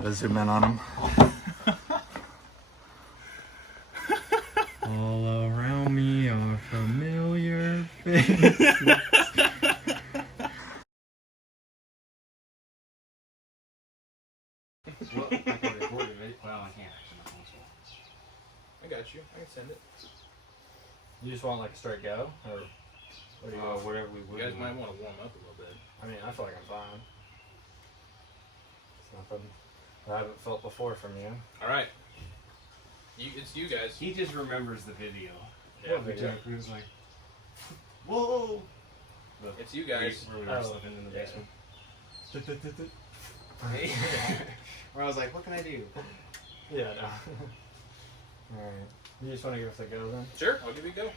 Gotta zoom in on him. All around me are familiar faces. Well, I can record it. Well, I can't actually. I got you. I can send it. You just want like a straight go, or what do you want? Whatever we You would. guys might want to warm up a little bit. I mean, I feel like I'm fine. It's nothing I haven't felt before from you. All right. It's you guys. He just remembers the video. Yeah, we video. took. He was like, "Whoa!" It's you guys. Where we were Oh, slipping in the yeah. basement. Where I was like, "What can I do?" Yeah, no. Alright. You just want to give us a go then? Sure, I'll give you a go.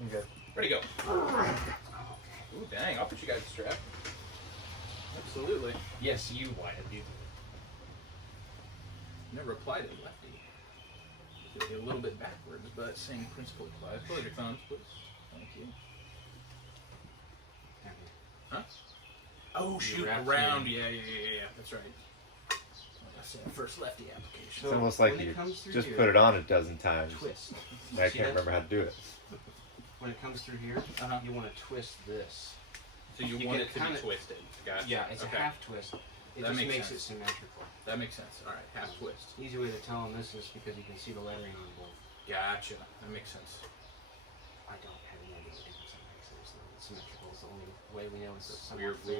I'm good. Ready, go. Ooh, dang. I'll put you guys a strap. Absolutely. Yes, you Wyatt. You do Never applied it lefty. It'll be a little bit backwards, but same principle applies. Pull your thumbs, please. Thank you. it. Huh? Oh, shoot. wrapped Around. here. Yeah. That's right. Like I said, first lefty application. It's almost like when it you comes through just here, put it on a dozen times. Twist. I See can't that? remember how to do it. When it comes through here, Uh-huh. you want to twist this. So you You want get it to kinda- be twisted. Gotcha. Yeah, it's okay. a half twist. It That just makes makes sense. it symmetrical. That makes sense. All right, half twist. Easy way to tell them this is because you can see the lettering on both. Gotcha. That makes sense. I don't have any idea what difference that makes. It's symmetrical is the only way we know it's Weird somewhat clear.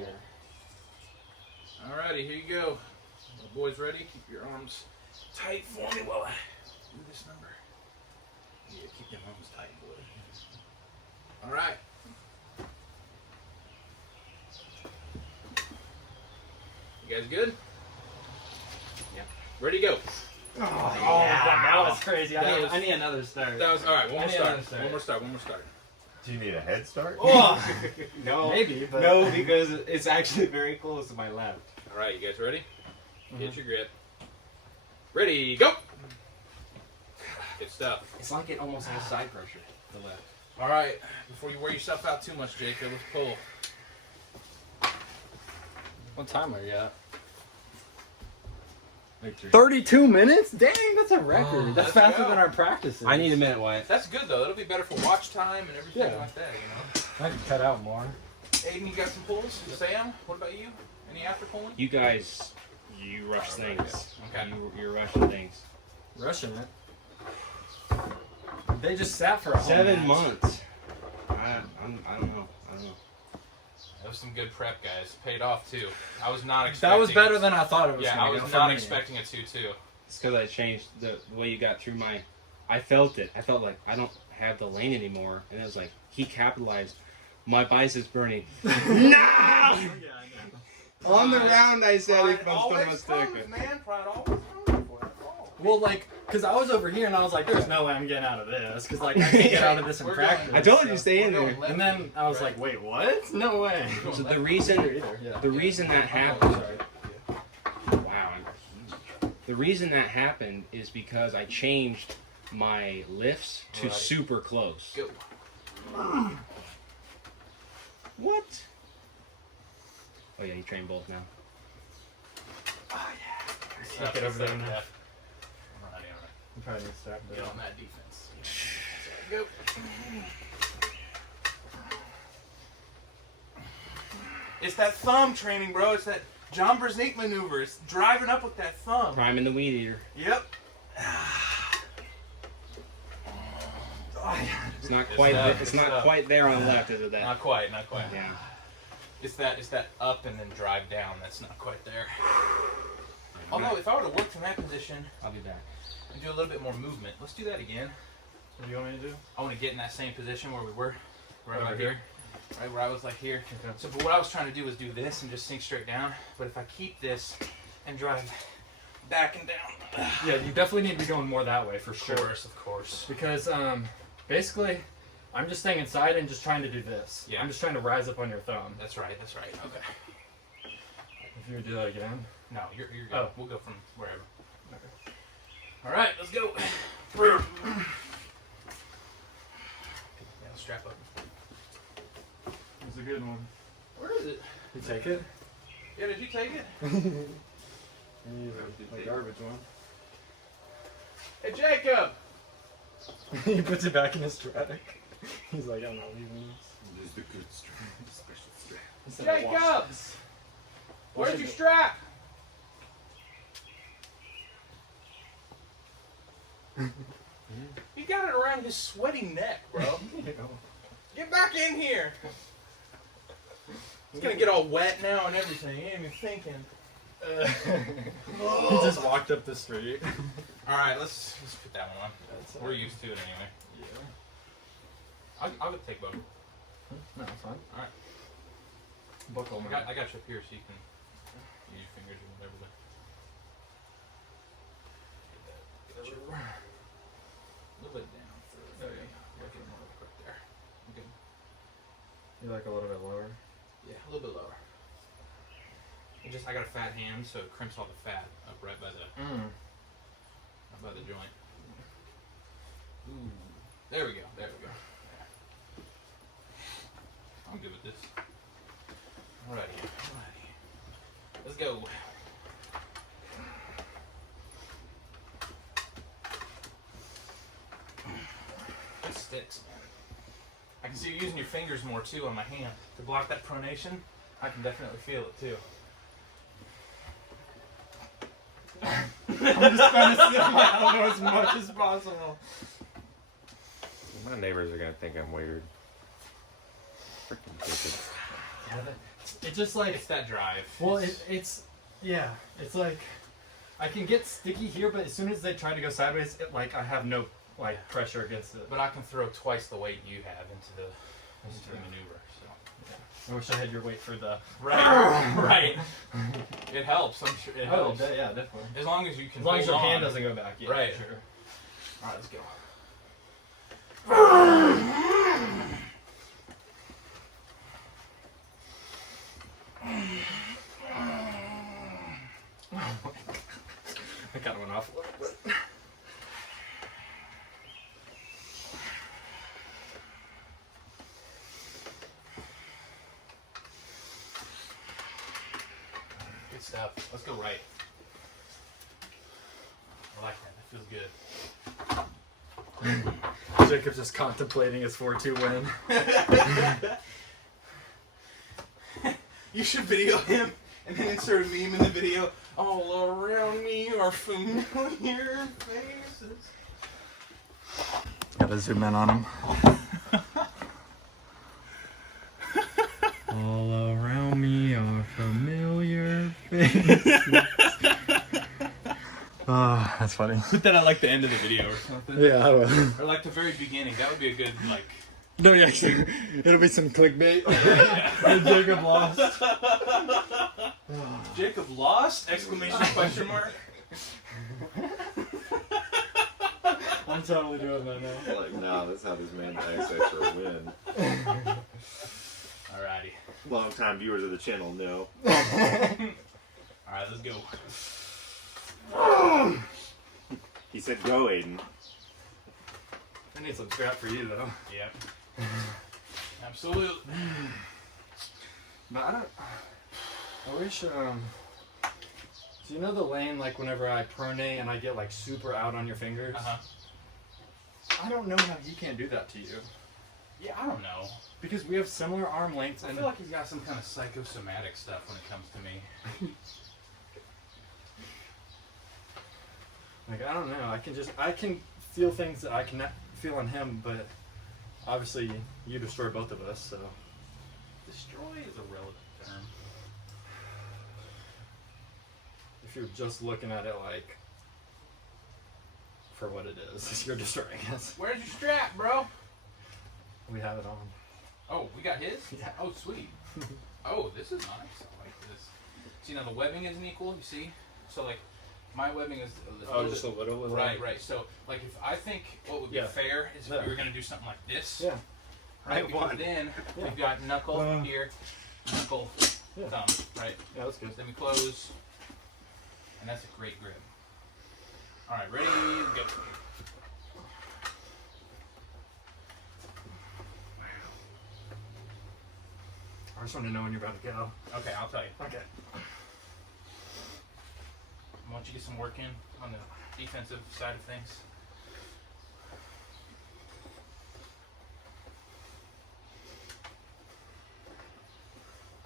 rule. Alrighty, here you go. The boys ready? Keep your arms tight for me while I do this number. Yeah, keep your arms tight, boy. Alright. You guys good? Yep. Ready, go. Oh, that was crazy. That I need another start. That was alright. One more Any start. other start. One more start. One more start. Do you need a head start? Oh, No, maybe, but no, because it's actually very close to my left. Alright, you guys ready? Get Mhm. your grip. Ready, go! Good stuff. It's like it almost has side pressure. The left. Alright, before you wear yourself out too much, Jacob, let's pull. What time are you at? Victory. 32 minutes? Dang, that's a record. Oh, That's let's faster go. than our practices. I need a minute, Wyatt. That's good though. It'll be better for watch time and everything Yeah. like that, you know. I can cut out more. Aiden, you got some pulls? Sam, what about you? Any after pulling? You guys, you rush things. Okay. You're rushing things. Rushing it. They just sat for a whole 7 match. months. I don't know. That was some good prep, guys. Paid off too. I was not expecting. That was better than I thought it was. Yeah, gonna I go was for not me. expecting it to too. It's because I changed the way you got through my. I felt it. I felt like I don't have the lane anymore, and it was like he capitalized. My biceps burning. No! On the round, I said it. Pride always comes, man. Pride always comes. That's all. Well, like, because I was over here and I was like, there's no way I'm getting out of this. Because, like, I can't get out of this in We're practice. going- I told you so- to stay in We're there. going left. And then I was Right. like, wait, what? No way. So the reason, Yeah. the reason that happened. Wow. The reason that happened is because I changed my lifts to Right. super close. Go. What? Oh yeah, you train both now. Stuck it over there now. Alright. I'm probably going to start Get on that defense. Go. It's that thumb training, bro. It's that John Brzezinski maneuver. It's driving up with that thumb. Priming the weed eater. Yep. It's not Good quite. stuff, It's good not stuff. quite there on the left, is it? That. Not quite. Not quite. Yeah. It's that up and then drive down. That's not quite there. Although if I were to work from that position I'll be back. and do a little bit more movement, let's do that again. What do you want me to do? I want to get in that same position where we were, right Over about here? here, right where I was like here. Okay. So, but what I was trying to do was do this and just sink straight down. But if I keep this and drive back and down, Yeah, you definitely need to be going more that way for sure. of course. Because basically, I'm just staying inside and just trying to do this. Yeah. I'm just trying to rise up on your thumb. That's right. That's right. Okay. If you would do that again. No, you're good. Oh. We'll go from wherever. Okay. All right, let's go. Yeah, strap up. It's a good one. Where is it? You take it? Yeah, did you take it? The garbage one. Hey, Jacob! He puts it back in his Stratic. He's like, I'm not leaving This is the good strap. Special strap. this. Instead of wash Jacob! this. Where's your strap? You got it around his sweaty neck, bro. Get back in here. He's gonna get all wet now and everything. He ain't even thinking. He just walked up the street. All right, let's put that one on. That's We're used to it anyway. Yeah. I would take both. No, it's fine. All right. Buckle I got you up here so you can use your fingers or whatever. Get that a little bit down for Okay. right there. Okay. You like a little bit lower? Yeah, a little bit lower. I got a fat hand, so it crimps all the fat up right by the joint. Ooh, there we go. There we go. I'm good with this. Alrighty. Let's go. It sticks. I can see you using your fingers more too on my hand to block that pronation. I can definitely feel it too. I'm just trying to sit my elbow as much as possible. My neighbors are gonna think I'm weird. Freaking crickets. Yeah, it just like It's that drive. well, it's it's like I can get sticky here, but as soon as they try to go sideways, I have no like pressure against it. But I can throw twice the weight you have into the maneuver. So. I wish I had your weight for the. Right, right. It helps. I'm sure it helps. Yeah, definitely. As long as you can. As long as your hold hand on. doesn't go back. Yeah, Right. Sure. All right, let's go. I kind of went off a little bit. Good stuff. Let's go right. I like that. That feels good. Jacob's just contemplating his 4-2 win. You should video him and then insert a meme in the video. All around me are familiar faces. Gotta zoom in on him. All around me are familiar faces. Oh, that's funny. Put that at like the end of the video or something. Yeah, I will. Or like the very beginning. That would be a good like. No, yeah, it'll be some clickbait. Jacob lost. Jacob lost? Exclamation question mark. I'm totally doing that now. Like, no, that's how this man acts for a win. Alrighty. Long-time viewers of the channel know. Alright, let's go. He said, "Go, Aiden." I need some scrap for you though. Yep. Absolutely. But I wish, so you know the lane, like whenever I pronate and I get like super out on your fingers? Uh-huh. I don't know how he can't do that to you. Yeah, I don't know. Because we have similar arm lengths I and feel like he's got some kind of psychosomatic stuff when it comes to me. like, I don't know, I can feel things that I cannot feel on him, but obviously you destroy both of us, so. Destroy is a relative term. If you're just looking at it like for what it is, you're destroying us. Where's your strap, bro? We have it on. Oh, we got his? Yeah. Oh, sweet. Oh, this is nice. I like this. See, now the webbing isn't equal, you see? So, like, my webbing is a little bit... little. Right, right. So, like, if I think what would be Yeah. fair is if Yeah. we were going to do something like this. Yeah. Right? I Because won. then Yeah. we've got knuckle here, knuckle, Yeah. thumb, right? Yeah, that's good. Then we close, and that's a great grip. All right, ready, go. I just want to know when you're about to go. Okay, I'll tell you. Okay. I want you to get some work in on the defensive side of things.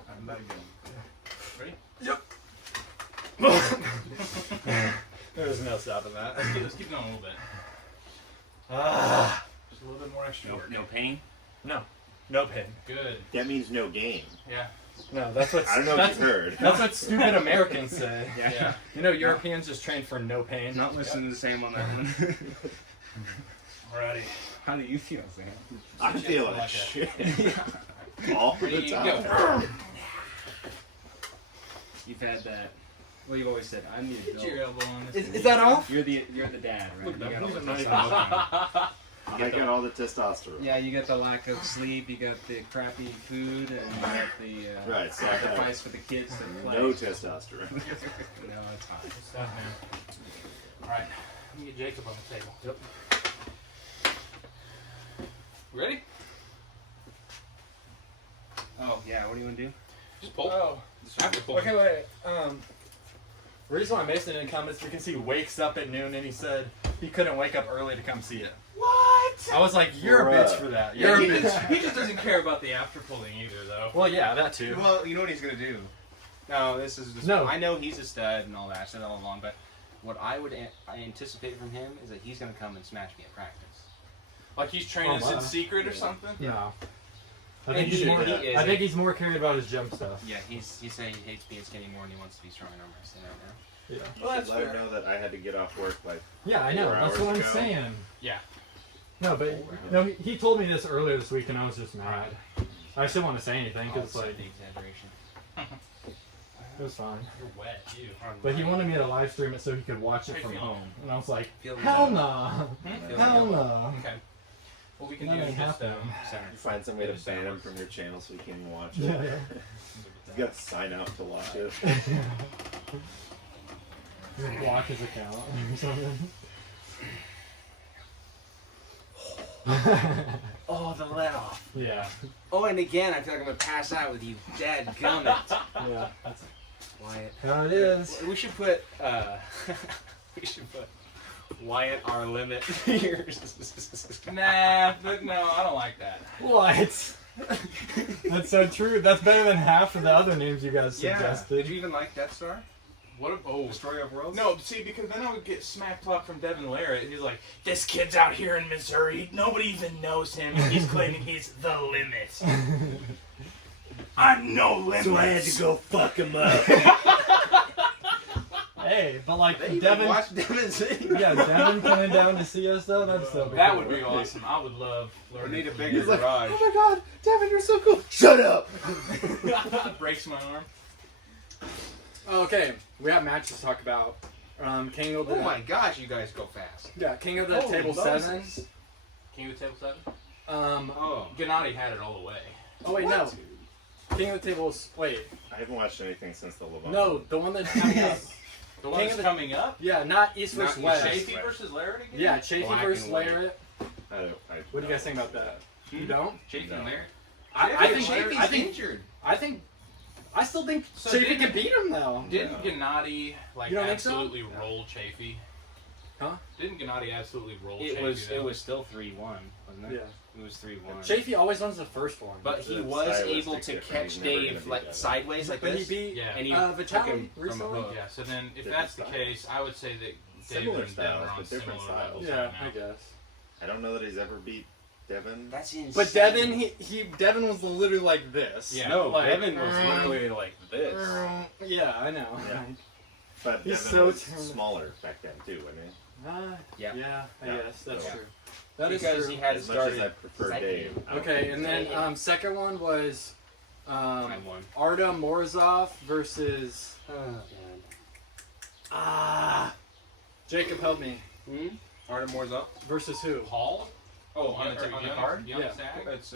I'm about to go. Ready? There's no stopping that. Let's keep going a little bit. Ah. Just a little bit more extra work. No pain. No. No pain. Good. That means no game. Yeah. No, that's what. I don't know if that's, you heard. That's what stupid Americans say. Yeah. You know, Europeans just train for no pain. Not listening to the same on that one. Alrighty. How do you feel, Sam? I feel like Like shit. All the Ready, time. go. You've had that. Well, you've always said I'm the Get your adult. elbow on this. Is that all? You're the dad, right? Look You at got that. all These the are not even testosterone. I got all the testosterone. Yeah, you got the lack of sleep, you got the crappy food, and you got the Right, so I have sacrifice for the kids to play. no testosterone. No, it's hot. Good stuff, man. Alright. Let me get Jacob on the table. Yep. Ready? Oh yeah, what do you want to do? Just pull. Oh. After pull. Okay, wait. The reason why Mason didn't come is because he wakes up at noon and he said he couldn't wake up early to come see it. What? I was like, you're a Bruh. bitch for that. Yeah, You're a he, bitch. just doesn't care about the after pulling either, though. Well, yeah, that too. Well, you know what he's gonna do. No, this is just, No. I know he's a stud and all that. I said that all along, but what I anticipate from him is that he's gonna come and smash me at practice. Like he's training Oh, us wow. in secret or something? No. I And think, he's he- more, he is. I think he's more cared about his gym stuff. Yeah, he saying he hates being skinny more and he wants to be strong and wrestling right now. Yeah. You should let her know that I had to get off work like Yeah, I know. 4 That's hours what I'm ago. saying. Yeah. No, but no, he told me this earlier this week, and I was just mad. I just didn't want to say anything because Oh, like the exaggeration. it was fine. You're wet, you. But he wanted me to live stream it so he could watch it How you from feeling? home, and I was like, Feel hell good. no, Feel hell good. no. Okay. What we can That do is ain't just, happening. Center. find some way to ban him from your channel so he can't even watch it. Yeah, yeah. He's got to sign out to watch it. Just block his account or something. Oh, the let off. Yeah, Oh, and again, I feel like I'm gonna pass out with you, dead gummit. yeah. That's Wyatt. how it is. We should put Wyatt our limit here. Nah, but no, I don't like that. What? That's so true. That's better than half of the other names you guys Yeah. suggested. Did you even like Death Star? What if, oh. Destroyer of Worlds? No, see, because then I would get smack talk from Devin Larrett, and he's like, this kid's out here in Missouri, nobody even knows him, and he's claiming he's the limit. I'm no limit. So I had to go fuck him up. Hey, but like They even Devin, watched Devin sing. yeah, Devin coming down to see us though. That's so. That cool. would be awesome. I would love We learning. need a bigger He's like, garage. oh my god, Devin, you're so cool. Shut up. Breaks my arm. Okay, we have matches to talk about. King of the Oh my gosh, you guys go fast. yeah, King of the Holy Table Moses. 7. King of the Table 7? Oh. Gennady had it all the way. Oh wait, no. King of the Tables. Wait, I haven't watched anything since the Levant. no, the one that's coming up. The one King that's of the- coming up? Yeah, not East Not versus East West. versus Chafee versus Larrett again? Yeah, Chafee Black versus and white. Larrett. What do you guys think about that? You don't? Chafee No. and Larrett? I think Chafee's I think injured. I still think So Chafee didn't- can beat him though. Didn't Gennady like You don't think so? absolutely roll Chafee? Huh? Didn't Gennady absolutely roll It Chafee? was though? still 3-1, wasn't it? Yeah. It was 3-1. Chafee always wins the first one. But he The was stylistic able to difference, catch he's never gonna Dave be like that. sideways like but he this. beat Yeah. And he Vitaly took him from a recently? hook. Yeah, so then if Different that's the style. case, I would say that Similar David and Devin styles, are on but different similar styles. levels Yeah, right I now. guess. I don't know that he's ever beat Devin. That's insane. But Devin, Devin was literally like this. Yeah. No, Like, Devin was literally like this. Yeah, I know. Yeah. But He's Devin so was talented. smaller back then too, wasn't he? Yeah. Yeah, I Yeah. guess that's Yeah. true. That is Because true. he had As much as I started. prefer Second. Dave. I don't Okay, think and he's then second one was I won. Arda Morozov versus Jacob help me Hmm? Artem Moore's up. versus who? Paul? Oh, on the card? Young Yeah. Sag? It's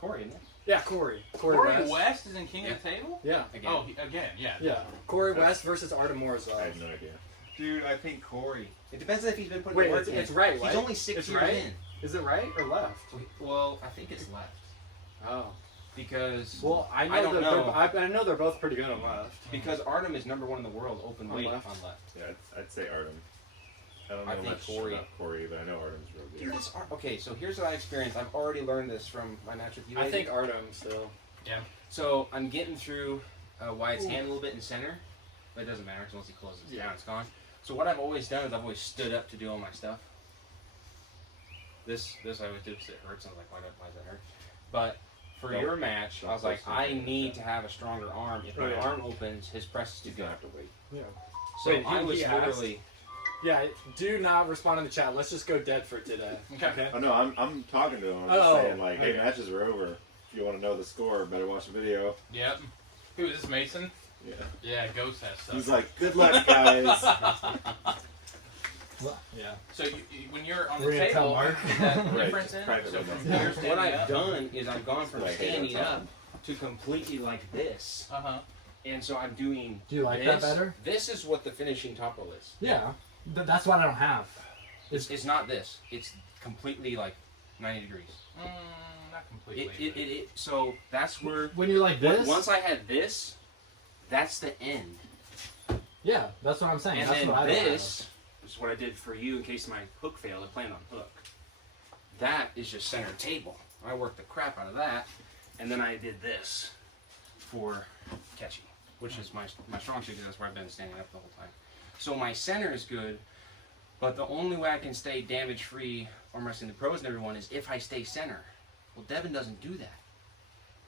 Corey, isn't it? Yeah, Corey. Corey West is in King Yeah. of the Table? Yeah, Again. Oh, again, yeah. yeah. Corey West versus Arda I Morozov. have no idea. Dude, I think Corey. It depends if he's been putting Wait, work it's, in. it's right, He's right? only 6 It's years right? in. Is it right or left? Well, I think it's left. Oh. because Well, I know I don't that know. I know they're both pretty good on left. because Artem is #1 in the world open On weight left? on left. Yeah, I'd say Artem. I don't know I think much Corey. about Corey, but I know Artem's real good. Dude, it's okay. So here's what I experienced. I've already learned this from my match with you. I lady. think Artem still. So I'm getting through Wyatt's hand a little bit in center, but it doesn't matter because once he closes it down, it's gone. So what I've always done is I've always stood up to do all my stuff. This I always do because it hurts. I was like, why does that hurt? But for Don't- your match, don't I was like, push I something need like to that. have a stronger arm. If my Right. arm opens, his press is too He's good. gonna have to wait. Yeah. So Wait, I was he asked? literally. Yeah. Do not respond in the chat. Let's just go dead for today. Okay. Oh no, I'm talking to him. I'm just Oh, saying like, hey, okay. matches are over. If you want to know the score, better watch the video. Yep. Who is this, Mason? Yeah. Yeah, Ghost has stuff. He's like, good luck, guys. Yeah. So when you're on the We're gonna tell table, Mark. is that Right, difference in? private So with from him. here What standing I've up. done is I've gone from Like, hey, standing don't tell up him. to completely like this, Uh-huh. and so I'm doing. Do you like this. that better? This is what the finishing topo is. Yeah. That's what I don't have. It's not this. It's completely like 90 degrees. Not completely. So that's where. When you're like this. Once I had this, that's the end. Yeah, that's what I'm saying. And that's then what I don't have. this is what I did for you in case my hook failed. I planned on hook. That is just center table. I worked the crap out of that, and then I did this for catching, which is my strong suit because that's where I've been standing up the whole time. So my center is good, but the only way I can stay damage free arm wrestling the pros and everyone is if I stay center. Well, Devin doesn't do that.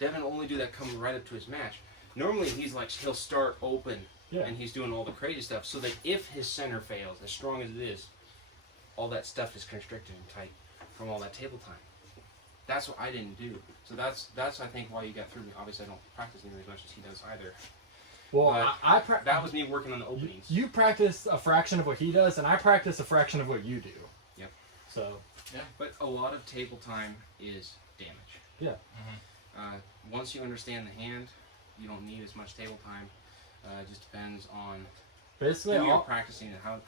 Devin will only do that coming right up to his match. Normally he's like he'll start open Yeah. and he's doing all the crazy stuff so that if his center fails, as strong as it is, all that stuff is constricted and tight from all that table time. That's what I didn't do. So that's I think why you got through me. Obviously I don't practice nearly as much as he does either. Well, But that was me working on the openings. You practice a fraction of what he does, and I practice a fraction of what you do. Yep. So. But a lot of table time is damage. Yeah. Once you understand the hand, you don't need as much table time. It just depends on Basically, who you're all, practicing and how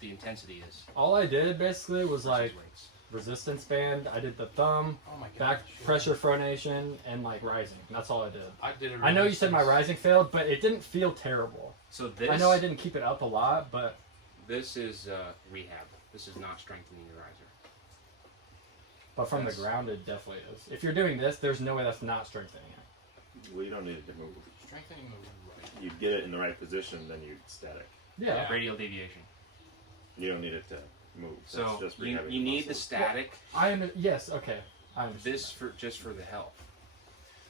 the intensity is. all I did basically was versus like weights. resistance band. I did the thumb, Oh my god. back pressure pronation, and like rising. That's all I did. I did. I know you said my rising failed, but it didn't feel terrible. So this I know I didn't keep it up a lot, but This is rehab. This is not strengthening your riser. from Yes. the ground it definitely is. If you're doing this, there's no way that's not strengthening it. Well, you don't need it to move. Strengthening the right. You get it in the right position, then you static. Yeah. Yeah. Radial deviation. You don't need it to move. So That's just you rehabbing need the muscles. static. Yes. Okay. I understand. This for just for the help.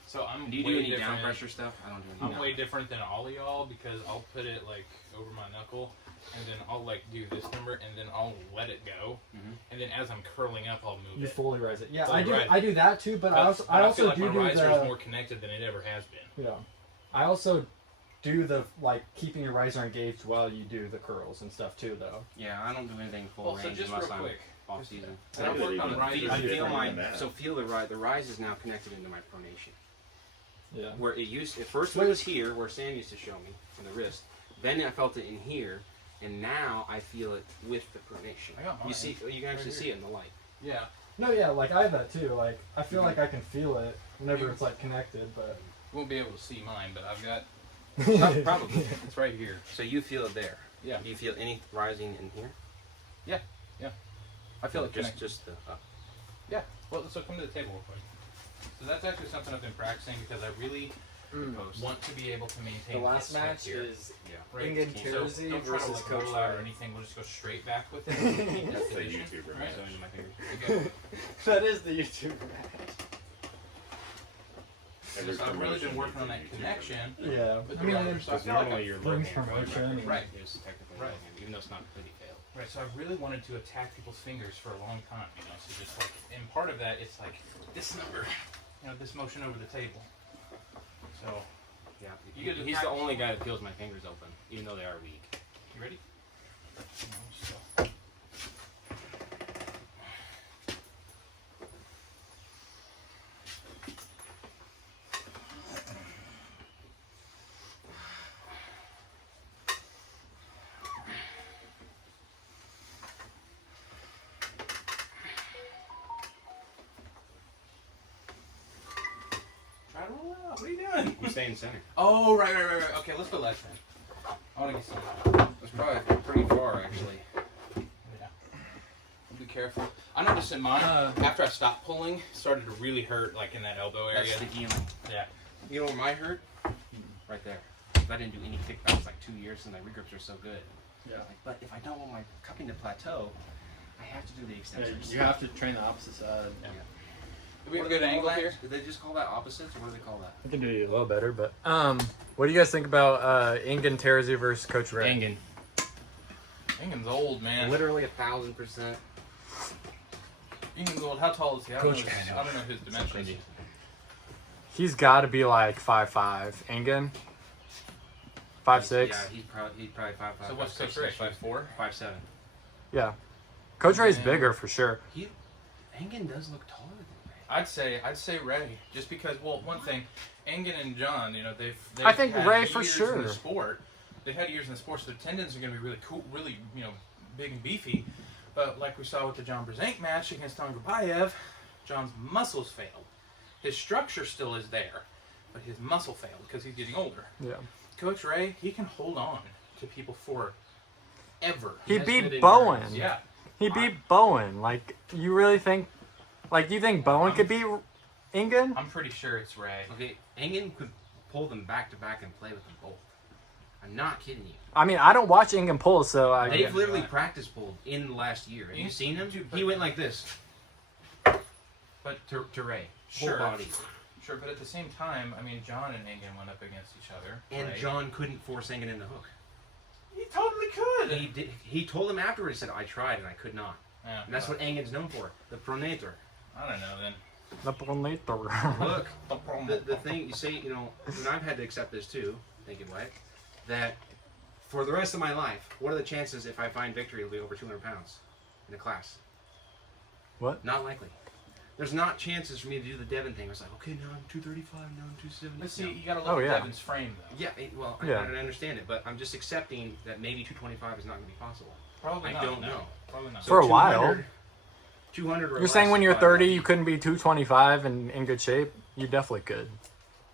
So I'm Do you way do any different. down pressure stuff? I don't do any. I'm No. way different than all of y'all because I'll put it like over my knuckle, and then I'll like do this number, and then I'll let it go, Mhm. and then as I'm curling up, I'll move You it. fully rise it. Yeah, Fully I do. rise. I do that too, but I also I feel like do my do riser the is more connected than it ever has been. yeah. I also do the like keeping your riser engaged while you do the curls and stuff too, though. Yeah, I don't do anything full Well, so range just unless real I'm quick, off season. I I do worked it on even risers I feel different my than that. so feel the rise is now connected into my pronation. Yeah. Where it used at first it was here where Sam used to show me in the wrist. Then I felt it in here, and now I feel it with the pronation. I got mine. You see, you can actually Right see it in the light. Yeah. No, yeah, like I have that too. Like I feel Mhm. like I can feel it whenever it's like connected, but You won't be able to see mine, but I've got. Probably it's right here. So you feel it there. Yeah. Do you feel any rising in here? Yeah. Yeah. I feel it Connect. just the Yeah. Well, so come to the table real quick. So that's actually something I've been practicing because I really post. want to be able to maintain. The last hip step match here. is Yeah. Right. Ingen So Terzi don't try to versus like Coach roll out or Larry. anything. We'll just go straight back with it. That's the Position. YouTuber Right. So into my fingers. Okay. That is the YouTuber match. Every So I've really promotion been working on needs that a YouTuber. Yeah. connection. With I the mean, riser. it's So I Because feel like normally I- your low brings hand promotion. right Right. is technically Right. low hand, even though it's not completely failed. Right, so I really wanted to attack people's fingers for a long time, you know. So just like, and part of that, it's like this number, you know, this motion over the table. So, Yeah. You get to He's the practice. only guy that feels my fingers open, even though they are weak. you ready? You know, so. Try to Roll out. What are you doing? I'm staying center. Oh, right. Okay, let's go left then. I want to get some. That's probably pretty far, actually. Yeah. Be careful. I noticed in mine, after I stopped pulling, it started to really hurt, like in that elbow area. That's the healing. Yeah. You know where my hurt? Right there. I didn't do any kickbacks like 2 years, and my regrips are so good. Yeah. Like, but if I don't want my cupping to plateau, I have to do the extensions. You have to train the opposite side. Yeah. Do we have a What do good they angle call that? here? Did they just call that opposites, or what do they call that? I can do you a little better, but what do you guys think about Engen Terzu versus Coach Ray? Engen. Engen's old, man. Literally 1,000%. Engen's old. How tall is he? I don't know his dimensions. He's got to be like 5'5". Engen, 5'6". Yeah, he's probably 5'5". So what's Coach Ray? 5'4"? 5'7". Yeah. Coach Ray's Man. bigger for sure. Engen does look taller than Ray. I'd say Ray, just because. Well, one thing, Engen and John, they've I think had Ray for years sure. In the sport. They've had years in the sport, so their tendons are going to be really cool, really big and beefy. But like we saw with the John Brzenk match against Angrabayev, John's muscles failed. His structure still is there, but his muscle failed because he's getting older. Yeah. Coach Ray, he can hold on to people forever. He has beat good Bowen. endurance. Yeah. He beat Bowen. Like, you really think... Like, do you think Bowen could beat Engen? I'm pretty sure it's Ray. Okay, Engen could pull them back to back and play with them both. I'm not kidding you. I mean, I don't watch Engen pull, so I... They've yeah. literally practice pulled in the last year. Have you seen him? Dude, He went like this. But To Ray. Sure. Whole body. Sure, but at the same time, I mean, John and Engen went up against each other. And right? John couldn't force Engen in the hook. He totally could. He did. He told him afterwards, he said, I tried and I could not. Yeah, And that's what Engen's known for. The pronator. I don't know then. The Pronator. Look, the thing, you say, and I've had to accept this too, thinking what, that for the rest of my life, what are the chances if I find victory it'll be over 200 pounds in a class? What? Not likely. There's not chances for me to do the Devin thing. I was like, okay, now I'm 235, now I'm 270. Let's see, No. you gotta look Oh, at yeah. Devin's frame though. Yeah, Yeah. I understand it, but I'm just accepting that maybe 225 is not going to be possible. Probably I not. don't no. know. Probably not. For a while. 200 or You're saying less when you're by 30, lucky. you couldn't be 225 and in good shape? You definitely could.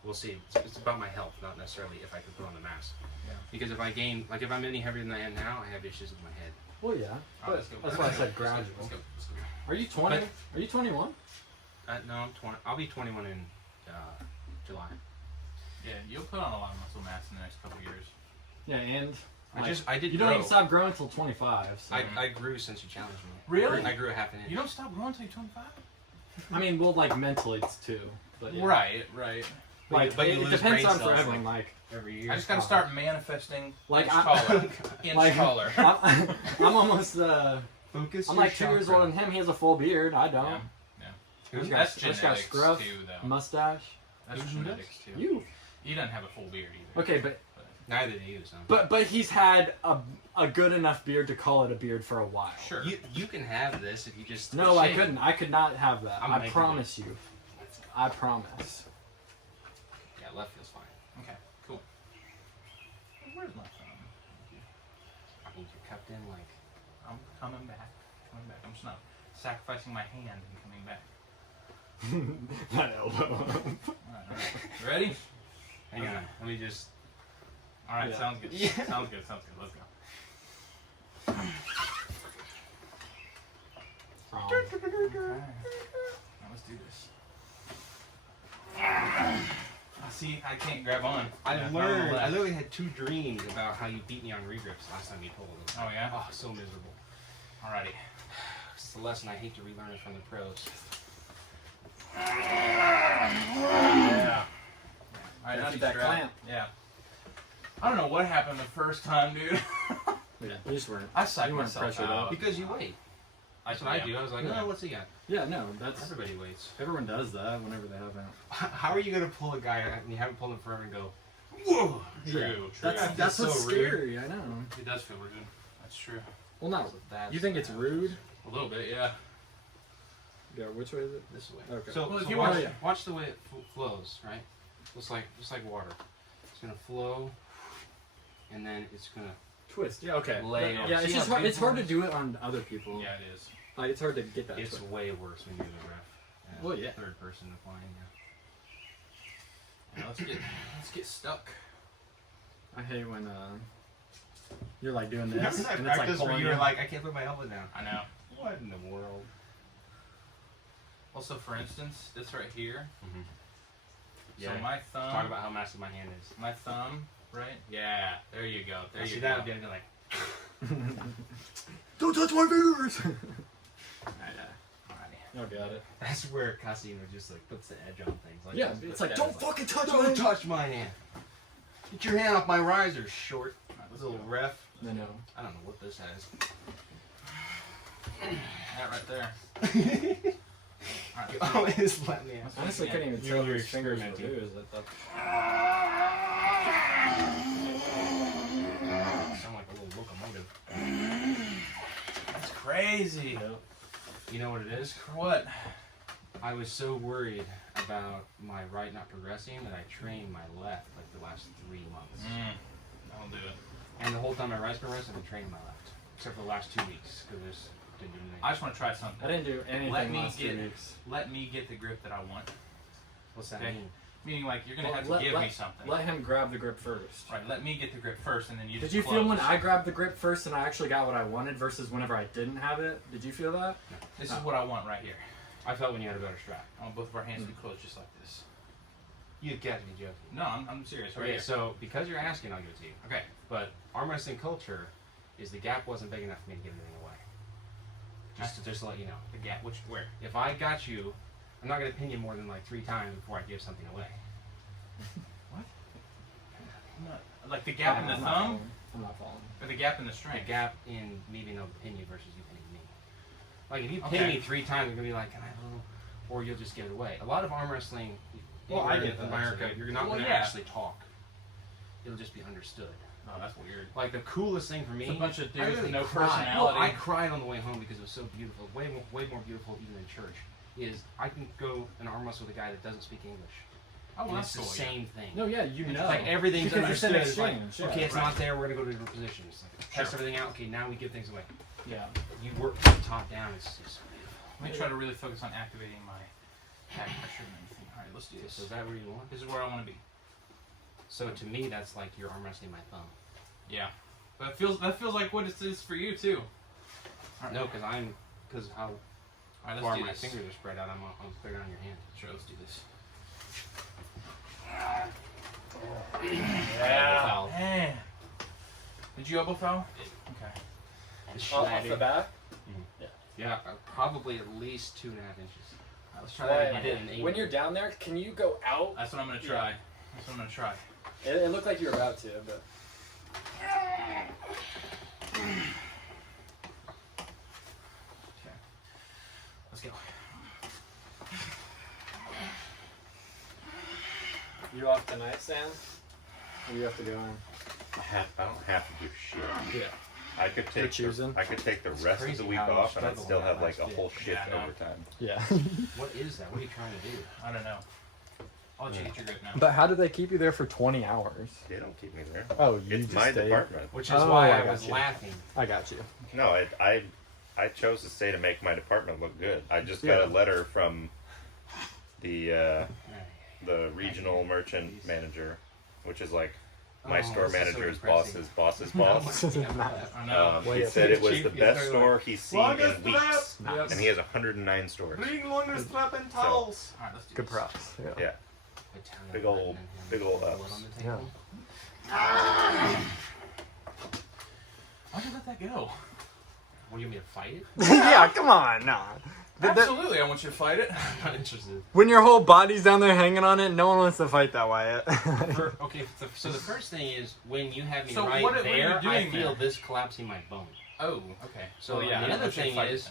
We'll see. It's about my health, not necessarily if I can put on the mass. Yeah. Because if I gain, like if I'm any heavier than I am now, I have issues with my head. Well, yeah. All right, let's go. That's why I said Let's gradual. go. Let's go. Are you 20? But- Are you 21? No, I'm 20. I'll be 21 in July. Yeah, you'll put on a lot of muscle mass in the next couple years. Yeah, and I did you don't grow. even stop growing until 25. So. I grew since you challenged me. Really? I grew a half an inch. You don't stop growing until you're 25? I mean, well, like mentally it's too. But yeah. Right. Like, But you it lose depends brain on cells, for everyone. like- Like, every year. I just gotta start manifesting Like, inch I- taller. Inch taller. I'm almost. Focus. I'm like 2 years older than him. He has a full beard. I don't. Yeah. He's That's got, he's got genetics scruff, too, though. mustache. That's Who does? genetics too. You. He doesn't have a full beard either. Okay, but Neither do you, son. but he's had a good enough beard to call it a beard for a while. Sure. You can have this if you just. No, I shave. couldn't. I could not have that. I'm I making promise you. I promise. Yeah, left feels fine. Okay. Cool. Where's my phone? I think you're cupped in like. I'm coming back. I'm just not sacrificing my hand and coming back. That elbow. All right. Ready? Hang on. Let me just. All right. Yeah. Sounds good. Yeah. Sounds good. Let's go. Okay. Now let's do this. See, I can't grab on. I Yeah, learned. no, I literally had 2 dreams about how you beat me on regrips last time you told them. Oh yeah. Oh, so miserable. Alrighty. It's a lesson I hate to relearn it from the pros. Yeah. Alright, now Keep you that strap. clamp. Yeah. I don't know what happened the first time, dude. Yeah, you just weren't. I psyched You weren't myself pressured out. Because you wait. That's what I do. I was like, Yeah. oh, what's he got? Yeah, no, that's Everybody waits. everyone does that whenever they haven't. How are you gonna pull a guy and you haven't pulled him forever and go, whoa? True. That's so what's rude. scary. I know. It does feel rude. That's true. Well, not. That's You think it's rude? A little bit, yeah. Yeah. Which way is it? this way. Okay. So, Well, if so you watch, want- watch the way it flows, right? Just like water. It's gonna flow, and then it's gonna. Twist. Yeah. Okay. Lay Yeah, on. it's See just how hard. big It's hard to it is? do it on other people. Yeah, it is. Like it's hard to get that. It's twist. way worse when you're the ref. Well, yeah. Third person applying. Now let's get stuck. I hate when you're like doing Remember this that and it's like practice where pulling you were you. like, I can't put my elbow down. I know. What in the world? Also, for instance, this right here. Yeah. So my thumb. Talk about how massive my hand is. my thumb, right? Yeah. There you go. There you See, go. that would be like. Don't touch my fingers. Alrighty. Oh, got it. That's where Casino just like puts the edge on things. Like Yeah, just it's puts like that don't as, fucking touch don't my. touch my hand. Get your hand off my riser, short Alright, let's little go. ref. I know. I don't know what this has. That right there. Alright. Oh, it's let me. Honestly, couldn't even You tell were your fingers were experimenting. loose. I thought. Sound like a little locomotive. That's crazy. You know what it is? What? I was so worried about my right not progressing that I trained my left like the last 3 months. That'll do it. And the whole time my right's progressed, I've been training my left. Except for the last 2 weeks, because I just didn't do anything. I just want to try something. I didn't do anything Let me last 2 get- weeks. Let me get the grip that I want. What's that Okay. mean? Meaning, like, you're gonna Well, have to give me something. Let him grab the grip first. Right. Let me get the grip first, and then you. Did just you feel when close. I grabbed the grip first and I actually got what I wanted versus whenever I didn't have it? Did you feel that? This is what I want right here. I felt when you had a better strap. I want both of our hands to be closed just like this. You've got to be joking. No, I'm serious. Right Okay, here. so because you're asking, I'll give it to you. Okay. But arm wrestling culture is the gap wasn't big enough for me to give anything away. Just to let you know. The gap. Which where? If I got you, I'm not going to pin you more than like 3 times before I give something away. Like the gap in the I'm not thumb, following. I'm not following. or the gap in the The strength. gap in me being able to pin you versus you pinning me. Like if you pin Okay. me 3 times, you're going to be like, "Can I go?" Or you'll just give it away. A lot of arm wrestling, Well, here I in get that, America, actually. you're not Well, going to yeah. actually talk. It'll just be understood. Oh, that's weird. Like the coolest thing for me, It's a bunch of I dudes with no cried. personality. Well, I cried on the way home because it was so beautiful, way more beautiful even in church. Is I can go and arm wrestle with a guy that doesn't speak English, Oh, and well, it's that's the cool. same thing. No, yeah, you know. Like everything's Because it's an understood. It's like, exchange, yeah. okay, it's Right. not there. We're gonna go to a different position. It's like test Sure. everything out. Okay, now we give things away. Yeah. You work from the top down. It's just Let me try to really focus on activating my back pressure and everything. All right, let's do so. this. Is that where you want? This is where I want to be. So to me, that's like you're arm wrestling my thumb. Yeah. That feels like what it is for you too. All right. No, because how All right, let's far do my this. fingers are spread out, I'm clear on your hand. Sure, let's do this. Elbow foul. Man. Did you elbow foul? Okay. It's Off schneider. the back? Yeah, probably at least 2.5 inches. All right, let's try that I again. did an When you're down there, can you go out? That's what I'm gonna try. That's what I'm gonna try. It looked like you were about to, but. Okay. Let's go. You off the nightstand? Or you have to go in? I don't have to do shit. Yeah. I could You're take choosing? I could take the rest of crazy the week how you off and I'd struggle still with have that like a last whole bit. shift Yeah, I know. overtime. Yeah. What is that? What are you trying to do? I don't know. I'll let you get your grip now. But how do they keep you there for 20 hours? They don't keep me there. Oh, you It's just my stayed? department. Which is Oh, why I I got was you. laughing. I got you. No, I chose to stay to make my department look good. I just Yeah. got a letter from the regional merchant manager, which is like my Oh, store this is so manager's depressing. boss's boss. I know. He Wait, said it was Chief, the he's best very store he's seen in weeks, Nice. and he has 109 stores. longer strap and towels. All right, let's do Good this. props. Yeah. Yeah, Italian Big ol' button and big ol' blood ups. on the Yeah. table. Why'd you let that go? What do you want me to fight it? Yeah, come on, nah. Absolutely, I want you to fight it. I'm not interested. When your whole body's down there hanging on it, no one wants to fight that Wyatt. Okay, so the first thing is when you have me So right what are you there, I doing feel there? this collapsing my bone. Oh, okay. So yeah, the I other want you to thing fight it is,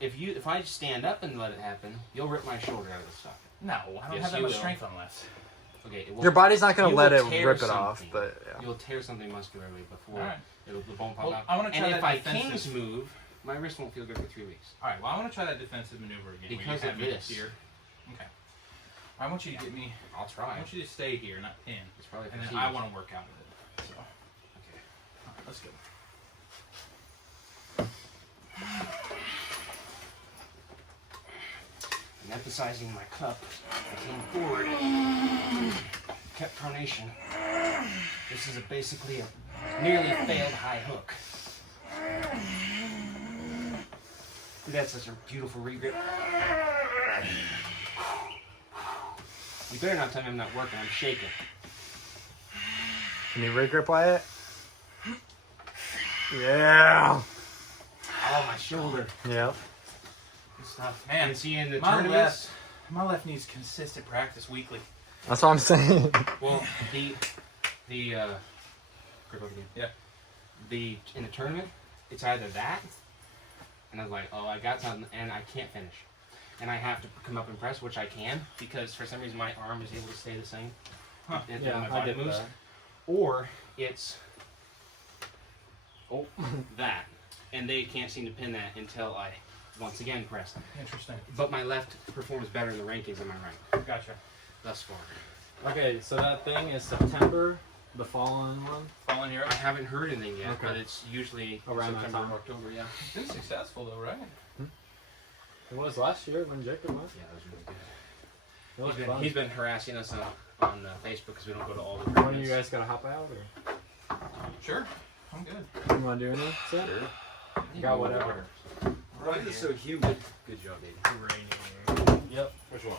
then. if I stand up and let it happen, you'll rip my shoulder out of the socket. No, I don't Yes, have that you much will. strength on left. Okay, it will, Your body's not gonna you let will it tear rip it off, something. but yeah. You'll tear something muscularly before All right. the bone pop Well, out. I want to try And that if I defensive. kings move, my wrist won't feel good for 3 weeks. All right. Well, I want to try that defensive maneuver again. where Because you of have me this. here. Okay. I want you to get me. I'll I try. want you to stay here, not pin. It's probably And then perceived. I want to work out of it. So, all Okay. right, let's go. I'm emphasizing my cup. I came forward. kept pronation. This is basically a nearly failed high hook. That's such a beautiful regrip. You better not tell me I'm not working. I'm shaking. Can you regrip Wyatt? Yeah. Oh, my shoulder. Yep. Good stuff. Man, And see in the my tournaments. my left needs consistent practice weekly. That's what I'm saying. Well, grip up again. Yeah. In the tournament, it's either that, and I was like, oh, I got something, and I can't finish, and I have to come up and press, which I can because for some reason my arm is able to stay the same. Huh. And Yeah, my I body did moves. that. Or it's that, and they can't seem to pin that until I once again press. Interesting. But my left performs better in the rankings than my right Gotcha. thus far. Okay, so that thing is September, the fallen one. Falling here. I haven't heard anything yet, Okay. but it's usually Around that September time. or October. Yeah. It's been successful though, right? It was last year when Jacob went. Yeah, that was really good. It was fun. He's been harassing us on Facebook because we don't go to all the One of tournaments. you guys gotta hop out, or Sure. I'm good. you wanna do anything? Seth? You got whatever. Why is it so humid? Good job, baby. Yep. Which one?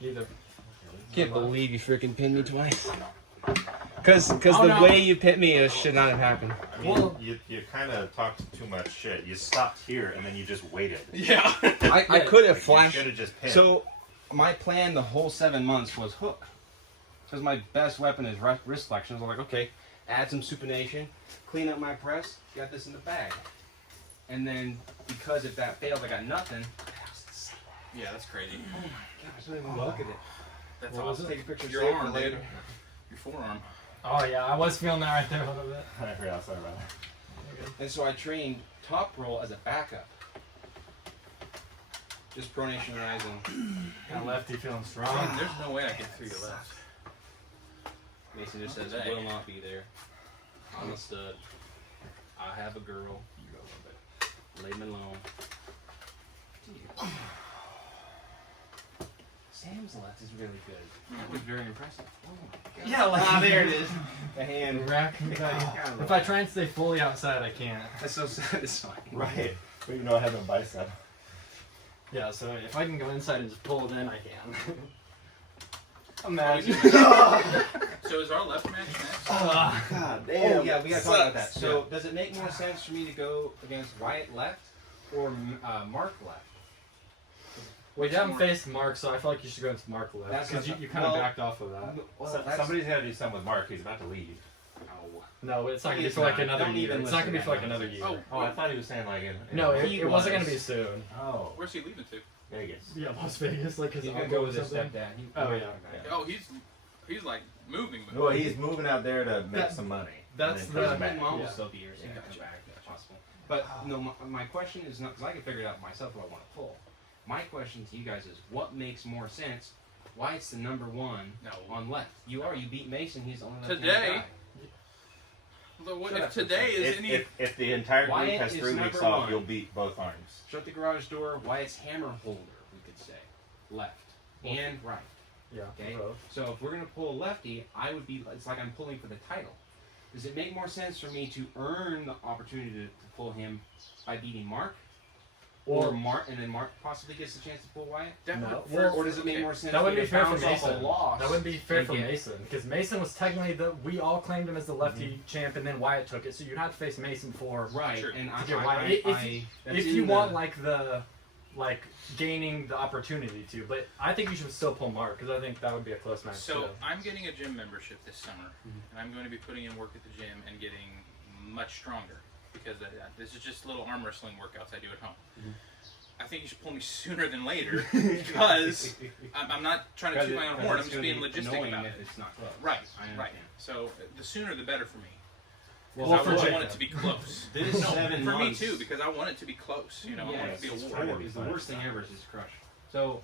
Either. Can't believe you freaking pinned me twice. Cause Oh, the no. way you pinned me, it should not have happened. I mean, you kind of talked too much shit. You stopped here and then you just waited. Yeah. I could have You flashed. should have just pinned. So my plan the whole 7 months was hook. Because my best weapon is wrist flexions. I'm like, okay, add some supination, clean up my press, got this in the bag. And then because if that failed, I got nothing. Yeah, that's crazy. Gosh, don't even look at it. That's What was awesome. Take a picture of Your save arm, for later. dude. Your forearm. Oh yeah, I was feeling that right there a little bit. Yeah, sorry about that. And so I trained top roll as a backup. Just pronation rising. Got lefty feeling Man, strong. there's no way I get through your left. Mason just says, Today. will not be there. I'm a stud. I have a girl. Leave me alone. Sam's left is really good. That was very impressive. Oh my god. Yeah, like there it is. The hand. Rack. If I try and stay fully outside, I can't. That's so satisfying. Right. Even though I have a bicep. Yeah, so if I can go inside and just pull it in, I can. Are we Imagine. doing- So is our left match next? God Oh yeah, we gotta talk about that. So does it make more sense for me to go against Wyatt left or Mark left? We haven't faced Mark, so I feel like you should go into Mark left. That's Because you, what- you kind of well- backed off of that. Well, So, that's- somebody's got to do something with Mark. He's about to leave. Oh. No, it's not gonna be It's for like not. another Don't year. even It's not gonna be listen for to like that another nonsense. year. Oh, I thought he was saying like in No, He it wasn't was. gonna be soon. Oh, Where's he leaving to? Vegas. Yeah, Las Vegas, like his He's gonna uncle go or with his something. stepdad. Oh yeah. Oh, he's like moving. Well, he's moving out there to make That- some money. that's and the- then comes My back. mom will Yeah. still be here, so Yeah, you got gotcha. the back. That's possible. But no, my question is not because I can figure it out myself if I want to pull. My question to you guys is, what makes more sense? Why it's the number one No. on left? You beat Mason. He's the only Today, left-handed guy. Look, what Shut if up for a today is If, any? if the entire group Wyatt has is 3 weeks number off, one. you'll beat both arms. Shut the garage door. Wyatt's hammer holder, we could say, left and right. Yeah. Okay. both. So if we're gonna pull a lefty, I would be. It's like I'm pulling for the title. Does it make more sense for me to earn the opportunity to pull him by beating Mark, or Mark, and then Mark possibly gets a chance to pull Wyatt? That No. would- Well, Or does it make more sense? That for wouldn't me be to fair for bounce off a Mason. loss That wouldn't be fair and for get- Mason because Mason was technically we all claimed him as the lefty champ, and then Wyatt took it. So you'd have to face Mason for Right, Sure. and to get Wyatt. that's if in you the- want like gaining the opportunity to. But I think you should still pull Mark because I think that would be a close match. So too. I'm getting a gym membership this summer, and I'm going to be putting in work at the gym and getting much stronger because this is just little arm wrestling workouts I do at home. I think you should pull me sooner than later because I'm not trying to toot my own horn. I'm just being logistic about it. It's not close. Right, I right. understand. So the sooner the better for me. Well, Because for I Jacob. want it to be close. This No, 7 for months. me too, because I want it to be close. You know, I want it to be a it's war. horrible. It's the worst thing ever is just crush. So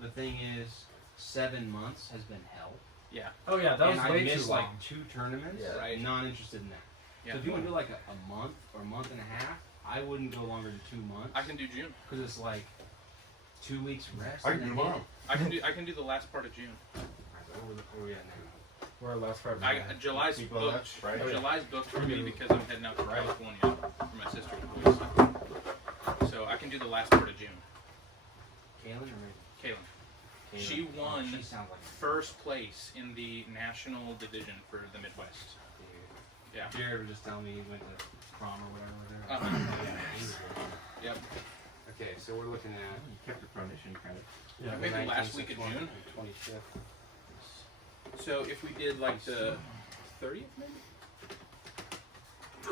the thing is, 7 months has been hell. Yeah. Oh yeah, that was and I way missed too long. like 2 tournaments. Yeah. Right. Not interested in that. Yeah. So if you want to do like a month or a month and a half, I wouldn't go longer than 2 months. I can do June. Because it's like 2 weeks rest. I and can do then tomorrow. I can do the last part of June. where are we at now? We're last Friday. July's People booked. left, right? July's booked for me because I'm heading out to California for my sister's boys. So I can do the last part of June. Kaylin or Kaylin. Kaylin? She won She sounds like first place in the national division for the Midwest. Yeah. Jared was just telling me he went to prom or whatever. Yep. Okay, so we're looking at You kept your pronation credit. Yeah. Maybe last week of June. 25th. So if we did like the 30th, maybe?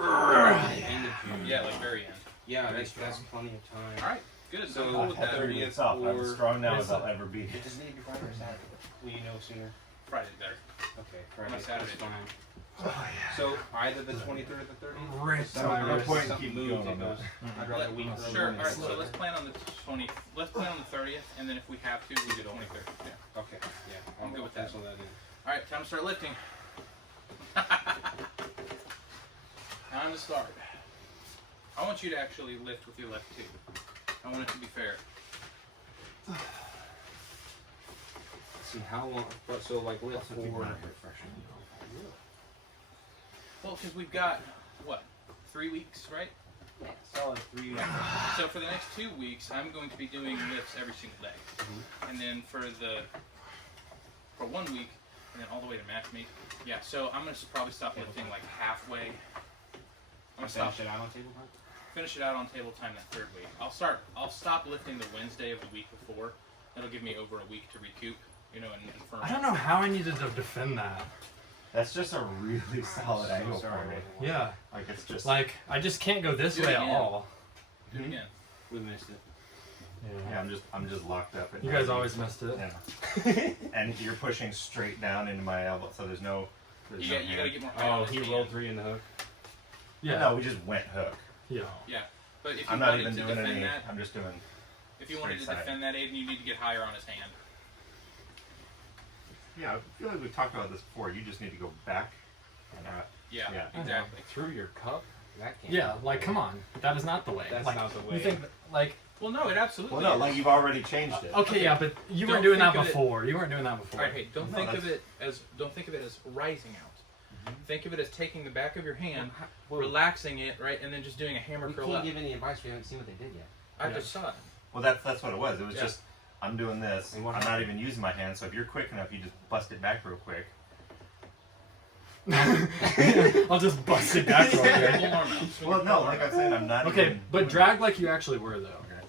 End of June. Yeah, like very end. Yeah, that's plenty of time. All right. Good. So So, I'm cool with that. 30th Itself, I'm or- as strong now Yes, as I'll sir. ever be. It does need to be Friday or Saturday. Will you know sooner? Friday's better. Okay, On Friday. a Saturday. That's fine. So either the 23rd or the 30th. Right. So no point in Something keep moves, going it on goes. that. I'd rather a week earlier Sure. than All right. So later. let's plan on the 20th. Let's plan on the 30th, and then if we have to, we do the 23rd. Yeah. Okay, yeah. I'm good with that. pencil that in. All right. Time to start lifting. Time to start. I want you to actually lift with your left too. I want it to be fair. Let's see how long. But so like lift Also, people for. aren't refreshing. Well, because we've got what, 3 weeks, right? Solid 3 weeks. So for the next 2 weeks, I'm going to be doing lifts every single day, and then for 1 week, and then all the way to match meet. Yeah. So I'm gonna probably stop lifting like halfway. I'm gonna stop. Finish it out on table time. Finish it out on table time that 3rd week. I'll stop lifting the Wednesday of the week before. That'll give me over a week to recoup, and firm. I don't know how I needed to defend that. That's just a really solid angle for sorry. me. Yeah. Like it's just Like, I just can't go this Do it way at again. all. Do it again. We missed it. yeah, I'm just locked up. At You 90. guys always missed it. Yeah. And you're pushing straight down into my elbow, so there's no. You gotta hand. get more height Oh, on he his rolled hand. 3 in the hook. Yeah. No, we just went hook. Yeah. Yeah, but if you I'm not wanted even to doing defend any. that, I'm just doing. if you wanted to straight side. defend that, Aiden, you need to get higher on his hand. Yeah, I feel like we talked about this before. You just need to go back. And Yeah, Yeah. exactly. Through your cup? That can't Yeah, be like, the come way. on. That is not the way. That's like, not the way. You think, like, Well, no, it absolutely. well, no, is. like you've already changed it. okay, yeah, but you Don't weren't doing that think of it- before. You weren't doing that before. All right, hey, don't No, think of that's- it as rising out. Think of it as taking the back of your hand, Well, relaxing it, right, and then just doing a hammer we curl can't up. give any advice. We haven't seen what they did yet. I Yeah. just saw it. Well, that's what it was. It was Yeah. just I'm doing this. And I'm what not happened? even using my hand. So if you're quick enough, you just bust it back real quick. I'll just bust it back real quick. Full arm out. Swing Well, your no, full like arm I said, I'm not. Okay, even but doing drag like you actually were, though. Okay.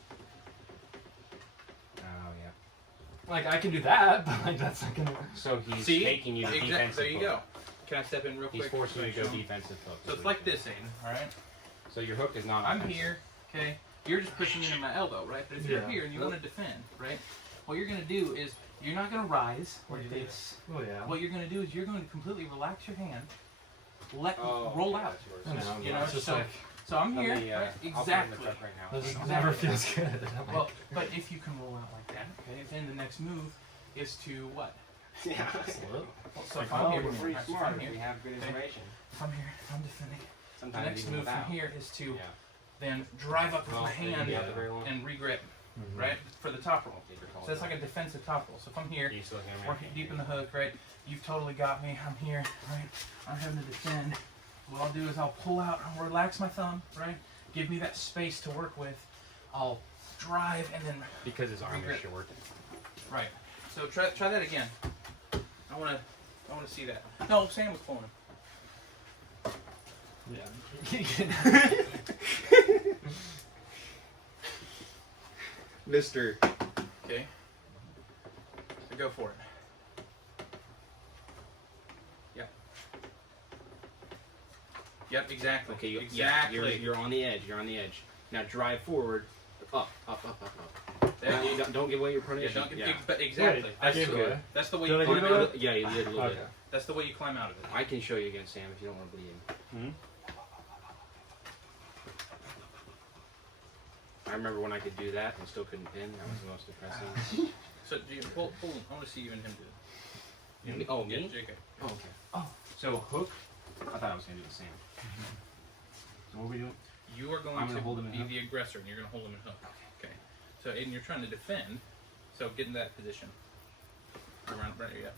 Oh yeah. Like, I can do that, but, like, that's not gonna... So he's See? taking you to defensive. There you hook. go. Can I step in real He's quick? forcing you to go So defensive hook. it's like this, Aiden. All right. So your hook is not. I'm here. Okay. You're just pushing into my elbow, right? But if you're Yeah. here and you want to defend, right? What you're gonna do is you're not gonna rise like this. Oh, yeah. What you're gonna do is you're going to completely relax your hand, let Oh, roll okay, out. that's yours. I know, You know, it's just so- like, So I'm Let here, me, right? I'll put it in the Exactly. truck right now. this Exactly. never feels good. I'm Well, like, but if you can roll out like that, okay, then the next move is to what? Yeah. So if Oh, I'm here, We're pretty right, so if smart I'm if we here, have good information. if I'm here, if I'm defending. The Sometimes next even move without. from here is to Yeah. then drive up with Well, my there you hand go, the very long. and regrip, mhm. right, for the top roll. Take your call. So it's like a defensive top roll. So if I'm here, You still hammer working deep in the hook, right? You've totally got me. I'm here, right? I'm having to defend. What I'll do is I'll pull out, I'll relax my thumb, right? Give me that space to work with. I'll drive and then because his arm Regrip. is short. right. So try that again. I wanna see that. No, Sam was pulling. Yeah. Mister. Okay. So go for it. Yep. Yep. Exactly. Okay, exactly. Yeah, you're on the edge. You're on the edge. Now drive forward. Up. There. Now, you don't give away your Yeah, pronation. don't get, but exactly. Wait, I That's gave the, away. that's the way Did you I climb give out away? of it. Yeah, you did a little Okay. bit. That's the way you climb out of it. I can show you again, Sam, if you don't want to bleed. I remember when I could do that and still couldn't pin. That was the most depressing. So do you pull? I want to see even him do it. Oh, Yeah, me? JK. Oh, okay. Oh. So hook. I thought I was gonna do the same. So what are we doing? You are going I'm gonna to hold him in be hook. the aggressor, and you're going to hold him in hook. Okay. So Aiden, you're trying to defend. So get in that position.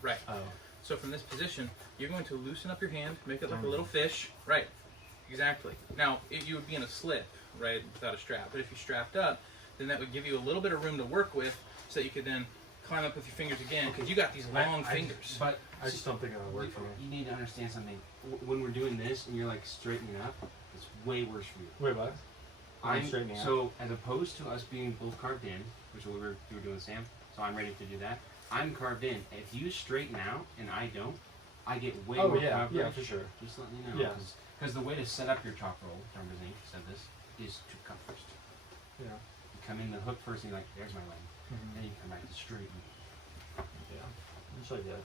Right. Oh. So from this position, you're going to loosen up your hand, make it like a little fish. Right. Exactly. Now, you would be in a slip, right, without a strap. But if you strapped up, then that would give you a little bit of room to work with, so that you could then climb up with your fingers again, because you got these long fingers. But I just don't think it'll work for me. you need to understand something. When we're doing this and you're like straightening up, it's way worse for you. Wait, what? I'm straightening up. So as opposed to us being both carved in, which is what you were doing with Sam, so I'm ready to do that. I'm carved in. If you straighten out and I don't, I get way Oh, more yeah, coverage. yeah, for sure. Just letting you know. Yeah. Because the way to set up your chalk roll, John Brzezinski said this, is to come first. Yeah. You come in the hook first and you're like, there's my leg. Mhm. Then you come back to straighten. Yeah. Usually good.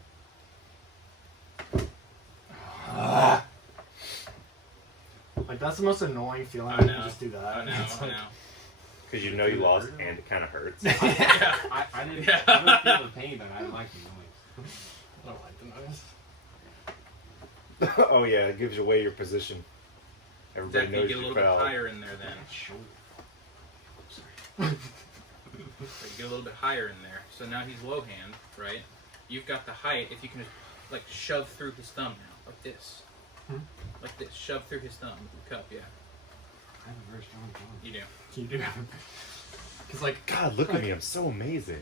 Like that's the most annoying feeling I when know. you just do that. I know. It's I like, know. Because you know you lost and it kind of hurts. Yeah. I didn't Yeah. I don't feel the pain, but I like the noise. I don't like the noise. Oh yeah, it gives away your position. Everybody Exactly. You knows get a you little bit fell. higher in there then. Shoulder. So you get a little bit higher in there. So now he's low hand, right? You've got the height. If you can just like shove through his thumb now, like this, like this, shove through his thumb with the cup. Yeah, I have a very strong thumb. you do. You do. Because like God, look at me, I'm so amazing.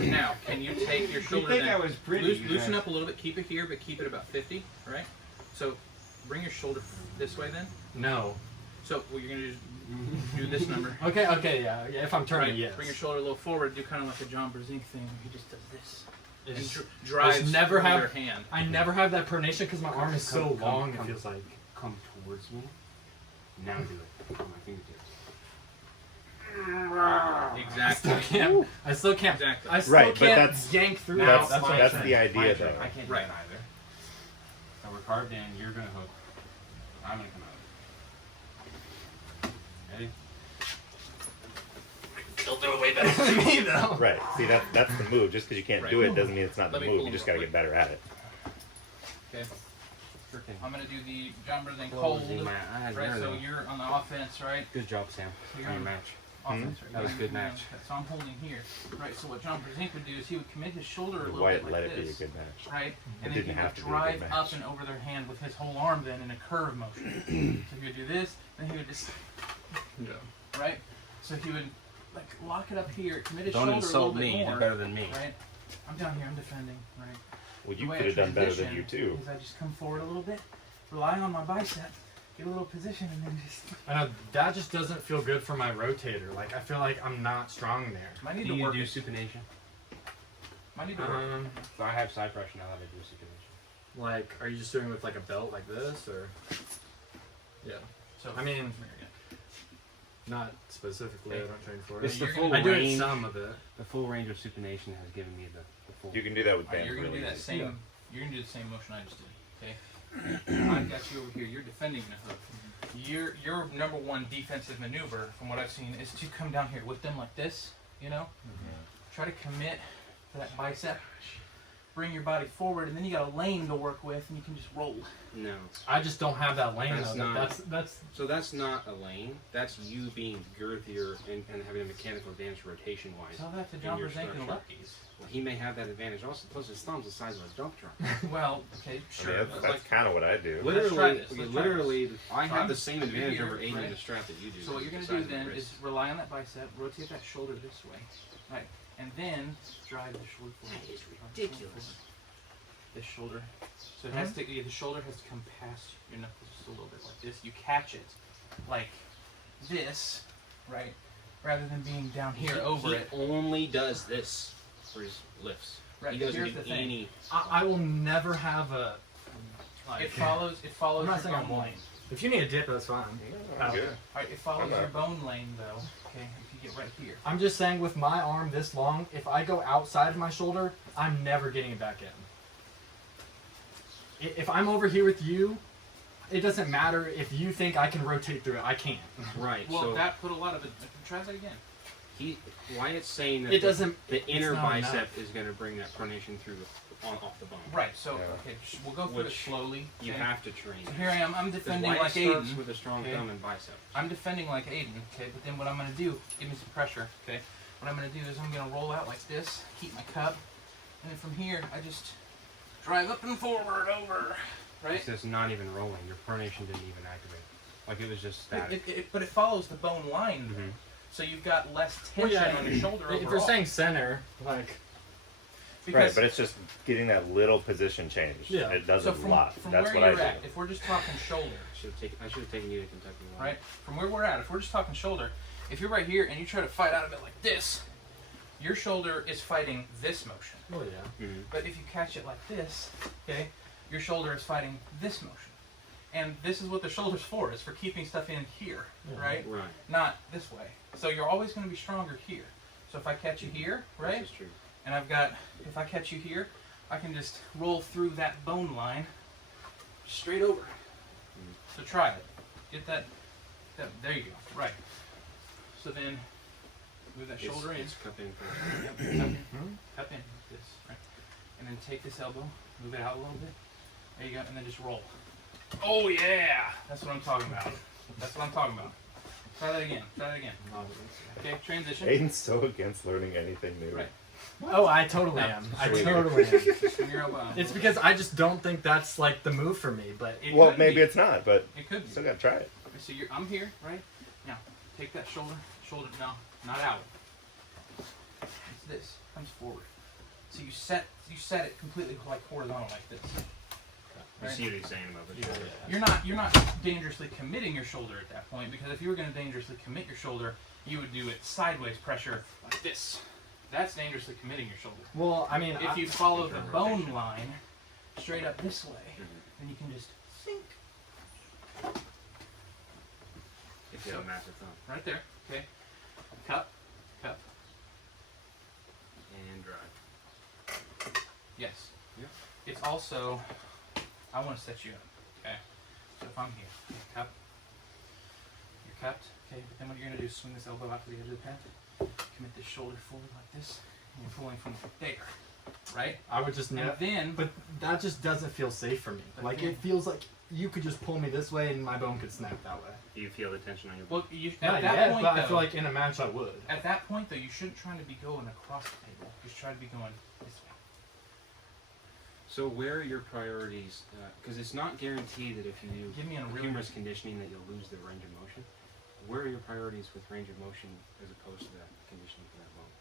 Now, can you take your shoulder think down? I was pretty, you Loosen guys. up a little bit. Keep it here, but keep it about 50, right? So bring your shoulder this way then. no. So what you're gonna do this number. Okay, yeah. If I'm turning, Right, yes. bring your shoulder a little forward. Do kind of like a John Brzezinski thing where he just does this. It's And just- drives never through have- your hand. I never have that pronation because my arm is so Come, long. come. It feels like. Come towards me. Now do it. On my fingertips. Exactly. I still can't. Exactly. I still Right, but can't that's- yank through. Now, it. That's what I'm that's saying. the idea My though. turn. I can't do Right. it either. So we're carved in. You're gonna hook. I'm gonna come out. Ready? Still do it way better than me though. Right. See, that's the move. Just because you can't Right. do it doesn't mean it's not the Let me move. pull You him just real got to get quick. better at it. Okay. Sure thing. I'm gonna do the John Brzezinski cold. Closing my eyes. Right. There So we go. you're on the offense, right? Good job, Sam. So you're On your on match. offense, right? That was a good You're on match. offense. So I'm holding here, right? So what John Brzezinski would do is he would commit his shoulder a little Why bit like let it be a this, good match? right? And It then he didn't would have to be a good drive match. up and over their hand with his whole arm then in a curve motion. So he would do this, then he would just, right? So he would like lock it up here, commit his Don't shoulder a little insult bit me. You more, did better than me. right? I'm down here, I'm defending, right? Well, The you way could I have done better than transition you too. Is I just come forward a little bit, rely on my bicep, get a little position, and then just. I know that just doesn't feel good for my rotator. Like I feel like I'm not strong there. Might need Do to you work. do it. supination? Might need to work. So I have side pressure now that I do supination. Like, are you just doing it with like a belt like this, or? Yeah. So I mean, not specifically. I don't train for it. It's the you're full I do it range. some of it. The full range of supination has given me the full. You can do that with Alright, bands you're gonna do really that easy. same. You're gonna do the same motion I just did. Okay. I've got you over here. You're defending the hook. Your number one defensive maneuver, from what I've seen, is to come down here with them like this. You know, try to commit to that bicep. Bring your body forward, and then you got a lane to work with, and you can just roll. No. I just don't have that lane. That's though. not- That's So that's not a lane. That's you being girthier and having a mechanical advantage rotation wise. Tell that to John your Brzezinski and structure. lefties. Well, he may have that advantage also. Plus, his thumb's the size of a dump truck. Well, okay, I sure. mean, but that's like, kind of what I do. Let's try this. Literally, I So have I'm- the same advantage here, over Aiden right? in the strap that you do. so what you're the gonna size do of the then wrist. is rely on that bicep, rotate that shoulder this way, right, and then drive the shoulder forward. That is Drive the shoulder ridiculous. forward. This shoulder. So it has to. The shoulder has to come past your knuckles just a little bit like this. You catch it, like this, right, rather than being down here over he it. only does this for his lifts. Right. He doesn't Here's do the thing. any. I will never have a. Like, It follows. It follows I'm not your saying I'm bone blind. lane. If you need a dip, that's fine. I'm good. All right. It follows I'm your not. bone lane though. Okay. If you get right here. I'm just saying, with my arm this long, if I go outside of my shoulder, I'm never getting it back in. If I'm over here with you, it doesn't matter if you think I can rotate through it. I can't. Right. Well, so that put a lot of it. Try that again. Wyatt's saying that It doesn't. the inner not bicep enough. is going to bring that pronation through off the bone. Right. So Yeah. okay, we'll go through it Which slowly. You okay? have to train. So here I am. I'm Because defending Wyatt like starts Aiden. with a strong Okay. thumb and bicep. I'm defending like Aiden. Okay. But then what I'm gonna do? Give me some pressure. Okay. What I'm gonna do is I'm gonna roll out like this. Keep my cup. And then from here, I just drive up and forward over, right? It's just not even rolling. Your pronation didn't even activate. Like it was just static. But it follows the bone line, Mhm. so you've got less Well, tension yeah, on your shoulder if you're overall. saying center, like Right, Because- but it's just getting that little position change. Yeah. It does so a from, lot. from That's where what I you're do. at, if we're just talking shoulder, I should have taken you to Kentucky. right? From where we're at, if we're just talking shoulder, if you're right here and you try to fight out of it like this, your shoulder is fighting this motion. oh yeah. Mm-hmm. But if you catch it like this, okay, your shoulder is fighting this motion. And this is what the shoulder's for, is for keeping stuff in here, Yeah. right? Right. Not this way. So you're always going to be stronger here. So if I catch you here, right? This is true. And I've got, if I catch you here, I can just roll through that bone line straight over. So try it. Get that, there you go, right. So then, move that shoulder in. It's cup in first. Yep, cup in, cup in, this, right. And then take this elbow, move it out a little bit. There you go, and then just roll. Oh yeah! That's what I'm talking about. That's what I'm talking about. Try that again, try that again. Okay, transition. Aiden's so against learning anything new. Right. Oh, I totally No. am. I Sweet. totally am. Swing your elbow out. It's because I just don't think that's like the move for me. But It Well, could maybe be. it's not, but It could be. still gotta try it. Okay, so I'm here, right? Now, take that shoulder, no, not out. It's this, comes forward. So you set it completely like horizontal like this. You Right? see what he's saying about the shoulder. You're not dangerously committing your shoulder at that point, because if you were going to dangerously commit your shoulder, you would do it sideways pressure like this. That's dangerously committing your shoulder. well, I mean, If you follow the bone line straight up this way, then you can just sink If you have a massive thumb. right there. Okay, cup, cup. And drive. Yes. Yep. It's also, I want to set you up. Okay. So if I'm here, you're cupped. You're cupped. Okay. But then what you're gonna do is swing this elbow out to the edge of the pad. Commit this shoulder forward like this. And you're pulling from there. Right. I would just And never. then, But that just doesn't feel safe for me. Like it feels like you could just pull me this way and my bone could snap that way. Do you feel the tension on your well, you, Not at that yet, point but though, I feel like in a match I would. at that point though, you shouldn't try to be going across the table. Just try to be going this way. So where are your priorities? Because it's not guaranteed that if you do Give me a really humorous conditioning that you'll lose the range of motion. Where are your priorities with range of motion as opposed to that conditioning for that bone?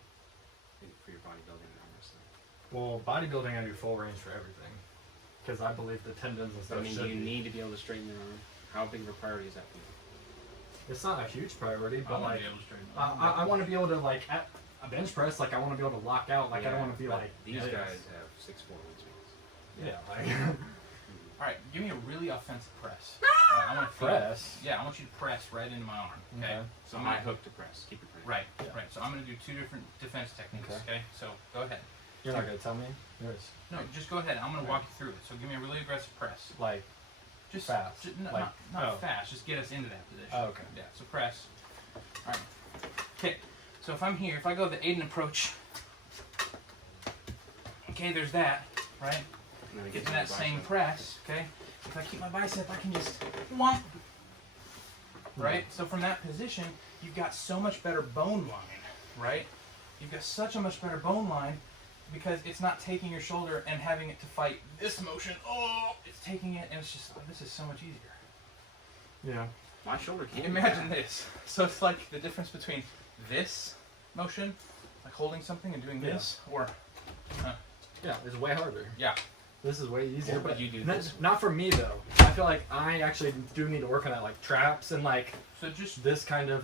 For your bodybuilding and arm wrestling. Well, bodybuilding I do full range for everything, because I believe the tendons and So, stuff I mean, should do you be. need to be able to straighten your arm? How big of a priority is that for you? It's not a huge priority, I but want like to be able to straighten. I want to be able to like at a bench press, like I want to be able to lock out, like I don't want to be but like these yeah, guys have 6'4" wingspans. Yeah, like All right, give me a really offensive press. I want to press. Yeah, I want you to press right into my arm. Okay. Okay. So So my my hook to press. Keep it pressed. Right. Yeah. Right. So I'm going to do two different defense techniques. Okay. Okay. So go ahead. You're not gonna tell me. Yours. No, just go ahead. I'm going to walk you through it. So give me a really aggressive press. Like Just Fast. not Like- not oh. fast. Just get us into that position. Oh, okay. Yeah. So press. All right. Okay. So if I'm here, if I go the Aiden approach. Okay, there's that. Right. And then it Get gets to on that the same bicep. press, okay? If I keep my bicep, I can just whomp. Right? So from that position, you've got so much better bone line, right? You've got such a much better bone line because it's not taking your shoulder and having it to fight this motion. Oh, it's taking it and it's just, oh, this is so much easier. yeah. My shoulder can't. Imagine this. So it's like the difference between this motion, like holding something and doing Yeah. this, or, Yeah, it's way harder. yeah. This is way easier, What but would you do not, this? not for me though. I feel like I actually do need to work on that, like traps and like So just, this kind of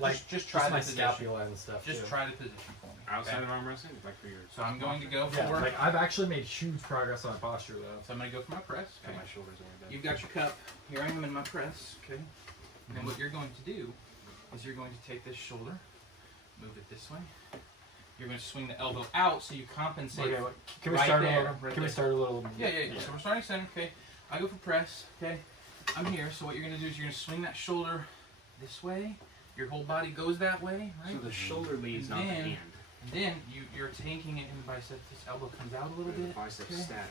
like just try just the my position. scapula and stuff. Just too. try the position for me. Outside okay? of arm wrestling, like for your. So I'm going to go Yeah, for. like I've actually made huge progress on my posture though. So I'm going to go for my press. Got Okay. my shoulders over that. You've got your cup. Here I am in my press. Okay. And what you're going to do is you're going to take this shoulder, move it this way. You're going to swing the elbow out so you compensate. Okay, can we right start there, a little? right Can we there. start a little? Yeah. So we're starting center. Okay. I go for press. Okay. I'm here. So what you're going to do is you're going to swing that shoulder this way. Your whole body goes that way, right? So the shoulder leads, not the Then- hand. And then you're taking it in the bicep. This elbow comes out a little The bit. bicep's okay. static.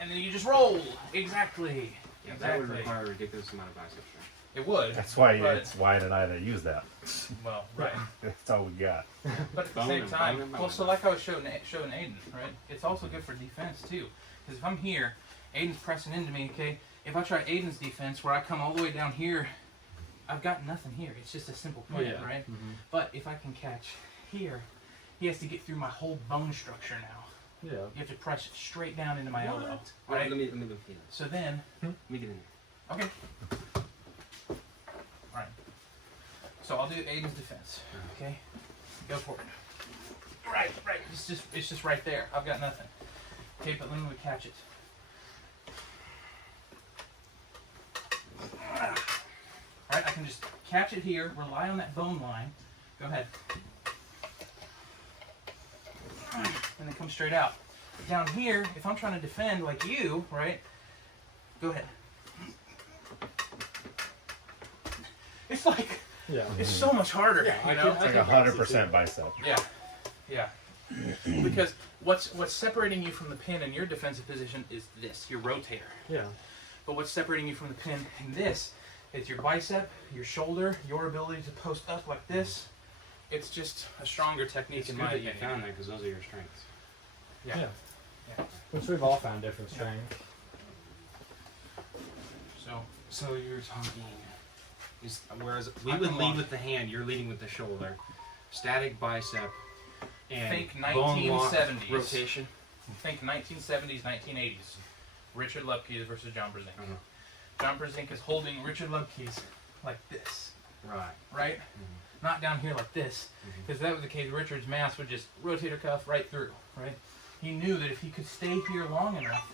And then you just roll. Exactly. Yeah, that would Exactly. require a ridiculous amount of bicep strength. It would. That's why but, it's Wyatt and I that use that. well, right. That's all we got. But at the Bone same and time, bone and well, bone. so like I was showing Aiden, right? It's also good for defense too, because if I'm here, Aiden's pressing into me. Okay, if I try Aiden's defense, where I come all the way down here, I've got nothing here. It's just a simple pin, yeah. right? But if I can catch here, he has to get through my whole bone structure now. Yeah. You have to press it straight down into my elbow, All right, right? let me look at this. So then, Let me get in there. okay. All right. So I'll do Aiden's defense. Okay. Go for it. Right. It's just right there. I've got nothing. Okay, but let me catch it. All right, I can just catch it here. Rely on that bone line. Go ahead. And then come straight out. Down here, if I'm trying to defend like you, right? Go ahead. It's like Yeah. it's so much harder. Yeah, you I know? can- Like 100% bicep. Yeah. Because what's separating you from the pin in your defensive position is this, your rotator. Yeah. But what's separating you from the pin in this is your bicep, your shoulder, your ability to post up like this. It's just a stronger technique It's in good my that you opinion. found that because those are your strengths. Yeah. Yeah. Which we've all found different strengths. So you're talking. Whereas we I would can lead walk. with the hand, you're leading with the shoulder. Static bicep. And Think bone lock 1970s. rotation. Think 1970s, 1980s. Richard Lupke versus John Brzenk. Uh-huh. John Brzenk is holding Richard Lupke's like this, Right. right? Not down here like this. Because if that was the case, Richard's mass would just rotator cuff right through, right? He knew that if he could stay here long enough,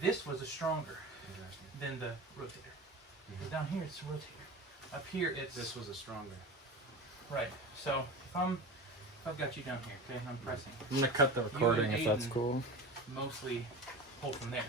this was a stronger Interesting. than the rotator. Because down here it's a rotator. Up here it's This was a stronger. right. So if I've got you down here, okay, and I'm pressing. I'm gonna cut the recording and if that's Aiden- cool. Mostly pull from there.